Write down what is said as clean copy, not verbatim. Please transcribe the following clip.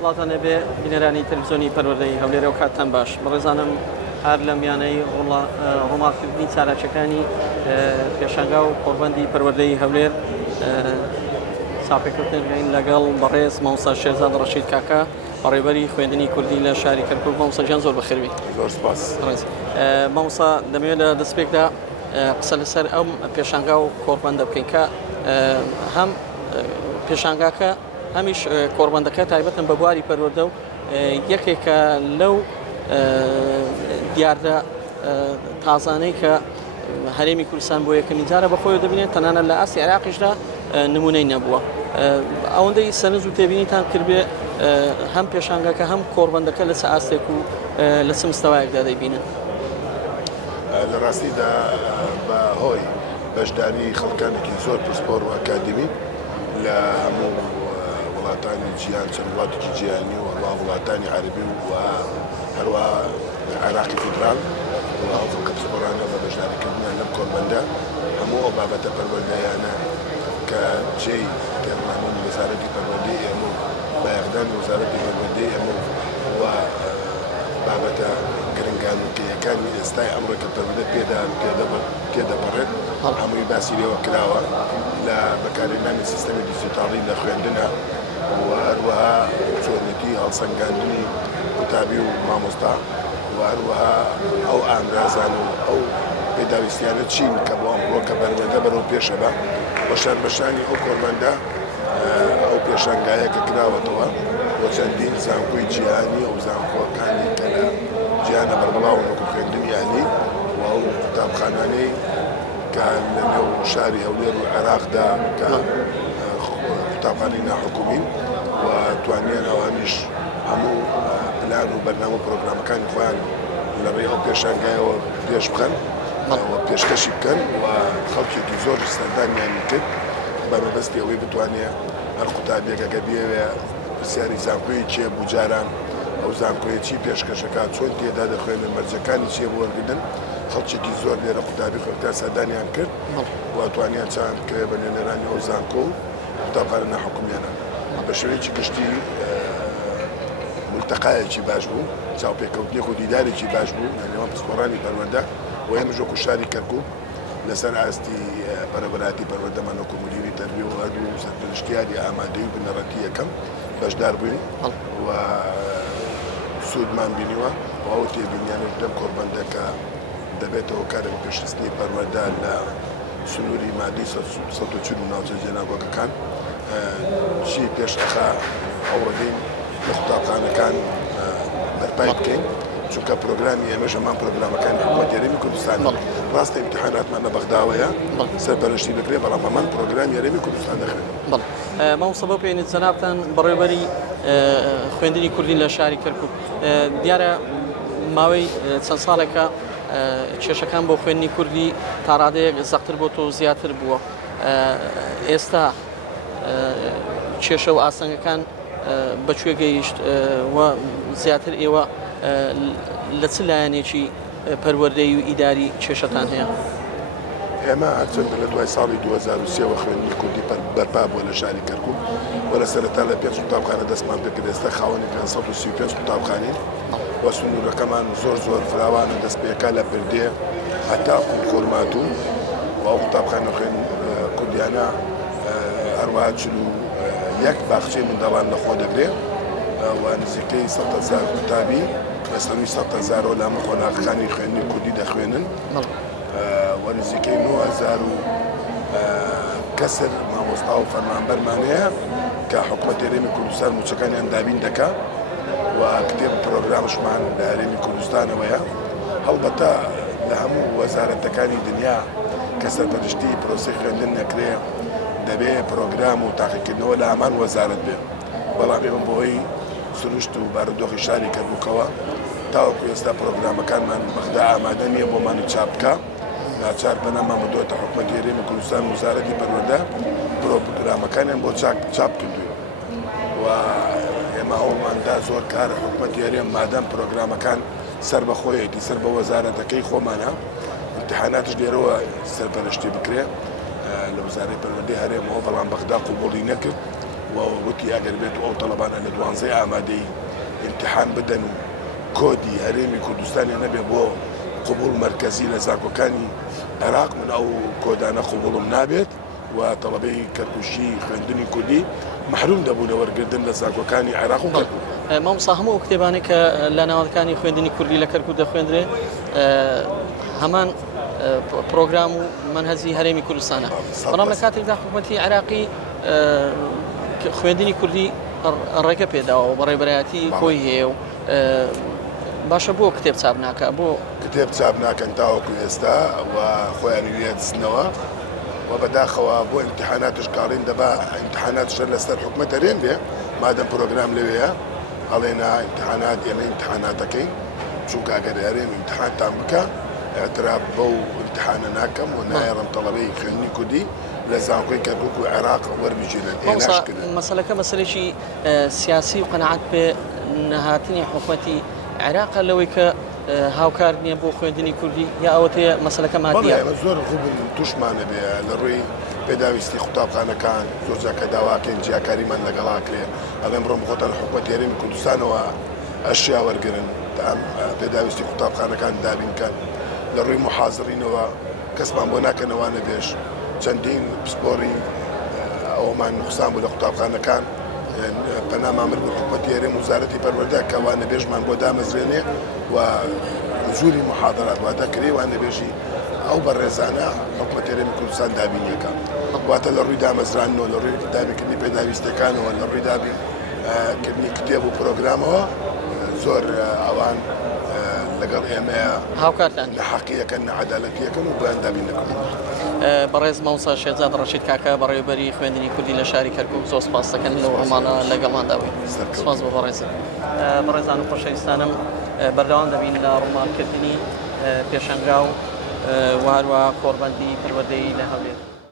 سڵاتان لەبێ بینەرانی تەلەڤیزیۆنی پەروەردەی هەولێر و کاتتان باش بەڕێزانم هەر لە میانەی ڕۆماڵکردنی چالاکیەکانی پێشانگا و کۆڕبەندی پەروەردەی هەولێر ساپێککەوتنین لەگەڵ بەڕێز مامۆستا شێرزاد ڕەشید کاکە بەڕێوەبەری خوێندنی کوردی لە شاری کەرکووک. مامۆستاجیان زۆر بەخێربی. زۆر سپاس. مامۆستا دەمەوێت لە دەستپێکدا قسە لەسەر ئەم پێشانگا و کۆڕبەندە بکەین کە هەم پێشانگاکە هەمیش کۆڕبەندەکە تایبەتن بە بواری پەروەردە و یەکێکە لەو دیاردە تازانەی کە هەرێمی کوردستان بۆ یەکەمین جارە بەخۆی دەبینێت تەنانەت لە ئاسی عێراقیشدا نمونەی نەبووە. ئەوەندەی سەرنج و تێبینیتان کردبێ هەم پێشانگاکە هەم کۆڕبەندەکە لە ئاستێک و لە چ مستەوایەکدا دەیبینن؟ لە ڕاستیدا بە هۆی بەشداری خەڵکانێکی زۆر پسپۆر و ئەکادمی لە هەموو وڵاتانی جیهان چەند وڵاتێکی جیهانی و وڵاتانی عەربی و هەروەها عێراقی فیدرال و ئەو خەڵکە پسپۆرانە بە بەشداریکردنیان لەم کۆڕبەندە هەموو ئەو بابەتە پەروەردەیانە کە جێی گەڕمانین وەزارەتی پەروەردەی ئێمە و بایەخدانی وەزارەتی پەروەردەی ئێمە و بابەتە گرنگانکەیەکانی ئێستای ئەمڕۆ کە پەروەردە پێدەپەڕێت هەمووی باسی لێوە کراوە لە بەکارهێنانی سیستەمی دیجیتاڵی لە خوێندنە و هەروەها چۆنێتی هەڵسەنگاندنی قوتابی و مامۆستا و هەروەها ئەو ئامرازان و ئەو پێداویستیانە چین کە بۆ ئەمڕۆ کە پەروەردە بەرەو پێشەبە بەشان بەشانی ئەو کۆڕبەندە ئەو پێشانگایە کە کراوەتەوە بۆ چەندین زانکۆی جیهانی ئەو زانکۆکانی کە لە جیهانە بەربڵاو وەکو خوێندنی یانی و ئەو قوتابخانانەی کە لەنێو شاری هەولێر و عێراقدا کە قوتابخانەی ناحکومین و توانیان ئەوانیش هەموو پلان و بەرنامە و پرۆگرامەکانی خۆیان لە ڕێی ئەو پێشانگایەوە پێش بخەن و پێشکەشی بکەن و خەڵکێکی زۆر سەردانیانی کرد بە مەبەستی ئەوەی بتوانێت هەر قوتابێکە کە بێوێ پرسیاری زانکۆی چیە بوو جاران ئەو زانکۆیە چی پێشکەشەکە چۆن تێدا دەخوێنن مەرجەکانی چیە بۆ وەرگدن خەڵکێکی زۆر لێرە قوتابی خۆتا سەردانیان کرد و توانیان چاند کە بە نوێنەرانی ئەو زانکۆ و قوتابخانە ناحکومیانە بە شێوەیەکی گشتی ملتەقایەکی باش بوو چاوپێکەوتنێک و دیدارێکی باش بوو لە نێوان پسپۆڕانی پەروەردە و ئێمەش وەکو شاری کەرکووک لەسەر ئاستی بەرەبەراتی پەروەردەمان وەکو مدیری تەربیە و هەردوو سەرپەرشتیاری ئامادەی و بنەڕەتی یەکەم بەشدار بووین و سوودمان بینیوە و ئەو تێبینیانش لەم کۆڕبەندەکە دەبێتەوە کارێک پێشستنی پەروەردە لە سنووری مادی 140 ناوچە جێناگۆکەکان چی پێشەخا ئەو ڕێگەین لە قوتابخانەکان بەرپای بکەین چونکە پرۆگرامی ئێمەش هەمان پرۆگرامەکانی حکوومەتی هەرێمی کوردستان ڕاستە ئیمتیحاناتمان لە بەغداوەیە سەرپەرشتی دەکرێ بەڵام هەمان پرۆگرامی هەرێمی کوردستان دەخرێت. مامۆستا بۆ پێێنێت جەنابتان بەڕێوەبەری خوێندنی کوردی لە شاری کەرکووک دیارە ماوەی چەند ساڵێکە کێشەکان بۆ خوێندنی کوردی تا ڕادەیەک زەقتر بۆ تۆ زیاتر بووە. ئێستا کێشە و ئاسەنگەکان بەکوێ گەیشت و زیاتر ئێوە لە چ لایەنێکی پەروەردەی و ئیداری کێشەتان هەیە؟ ئێمە هەرچەندە لە دوای ساڵی 2023 خوێندنی کوردی بەرپا بووە لە شاری کەرکووک و لە سەرەتا لە 5 قوتابخانە دەستمان پێکرد ئێستا خاوەنی 535 قوتابخانین و سنوورەکەمان زۆر فراوانە دەست پێکا لە پردێ هەتا خورماتوو و ئەو قوتابخانە خوێن کوردیانە هەروەها 41 باخچەی منداڵان لەخۆ دەگرێت و نزیکەی 100,000 قوتابی لەسەروی 100,000 لە هەموو خۆلاقەکانی خوێندنی کوردی دەخوێنن و نزیکەی 9,000 کەسر مامۆستا و فەرمانبەرمان هەیە کە حکوومەتی هەرێمی کوردستان موچەکانیان دابین دەکا و کتێب پرۆگرامشمان لە هەرێمی کوردستانەوەیە. هەڵبەتە لە هەموو وەزارەتەکانی دنیا کە سەرپەرشتی پرۆسی خوێندن نەکرێ دەبێ پرۆگرام و تاقیکردنەوە لە هەمان وەزارەت بێ بەڵام ئێمە بۆی سروشت و بارودۆخی شاری کەرکووکەوە تاوەکو ئێستا پرۆگرامەکانمان بەغدا ئامادە نییە بۆمانی چاپ بکە ناچار بەنامان بدۆتە حکوومەتی هەرێمی کوردستان و وزارەتی پەروەردە پرۆگرامەکانیان بۆ چاپ کردووە و ئێمە ئەوماندا زۆر کار حکوومەتی هەرێم مادەم پرۆگرامەکان سەر بە خۆیەتی سەر بە وەزارەتەکەی خۆمانە امتحاناتش لێرەوە سەرپەرشتی بکرێ لە وزارەتی پەروەردەی هەرێمەوە بەڵام بەغدا قبوڵی نەکرد ووتي ئەگەر بێت ئەو تەڵەبانە لە دوانزەی ئامادەی امتحان بدەن و کۆدی هەرێمی کوردستانی نەبێ بۆ قبول مرکزی لە زانکۆکانی عێراق من ئەو کۆدانە قبولم نابێت و تەڵەبەی کەرکوشی خوێندنی کوردی محروم دەبوون لە وەرگردن لە زانکۆکانی عێراق و کەرکوک. مامۆستا هەموو کتێبانێک کە لە ناوەندەکانی خوێندنی کوردی لە کەرکوک دەخوێندرێ هەمان پرۆگرام و منهەجی هەرێمی کوردستانە، بەڵام لە کاتێکدا حکوومەتی عێراقی خوێندنی کوردی ڕێگە پێداوە و بەڕێبەرایەتی خۆی هەیە و باشە بۆ کتێب چاپ ناکە، بۆ کتێب چاپ ناکەن تاوەکو ئێستا و خۆیان وێ دزنەوە و بەداخەوە بۆ ئیمتحاناتش کاڕین دەبا ئیمتحاناتشە لەسەر حکومەت هەرێم بێ مادەم پرۆگرام لەوەیە ئەڵێنا ئیمتحانات ئێمە ئیمتحاناتەکەین چونکە ئەگەر هەرێم ئیمتحانتان بکە اعتراف بەو ئیمتحانە ناکەم و نایڕم تەڵەبەی خوێندنی کوردی لە زانکۆی کەرکوک و عێراق وەربگیرن. مەسەلەکە مەسەلێکی سیاسی و قەنەعەت پێ نەهاتنی حکوومەتی عێراقە لەوەی کە هاوکار نییە بۆ خوێندنی کوردی یا ئەوەتەیە مەسەلەکە مادیە؟ زۆر خوب توشمانە بێ لە ڕووی پێداویستی قوتابخانەکان زۆر جاکە داواکەین جیاکاریمان لەگەڵا کرێ ئەڵێم بڕۆم خۆتان حکوومەتی هەرێمی کوردستانەوە ئەشیا وەرگرن پێداویستی قوتابخانەکان دابینکەن لە ڕووی محازڕینەوە کەسمان بۆ ناکەنەوانە بێش چەندین پسپۆری ئەومان نوقسان بوو لە قوتابخانەکان پەنامامر بوو حکوومەتی هەرێم وزارەتی پەروەردە کەوانە بێژمان بۆ دامەزرێنێ و زوری محاضرات وادەکرێ وانە بێژی ئەو بەڕێزانە حکوومەتی هەرێمی کوردستان دابینیەکە واتە لە ڕووی دامەزرانەوە لە ڕووی دابینکردنی پێداویستەکانەوە لە ڕووی دابینکردنی کتێب و پرۆگرامەوە زۆر ئەوان لەگەڵ ئێمەیە هاوکارتان لە حەقیەکەن نەعەدالەتیەکەن و بۆیان دابین نەکەن. بەڕێز مامۆستا شێرزاد ڕەشید کاکە بەڕێوەبەری خوێندنی کوردی لە شاری کەرکوک زۆر سپاس دەکەن لەو ڕۆمانە لەگەڵمانداوی. سپاس بۆ بەڕێز. بەڕێزان و خۆشەویستانم بەردەوام دەبین لە ڕۆمانکردنی پێشەنگا و هەروە کۆڕبەندی پەروەردەی لە هەولێر.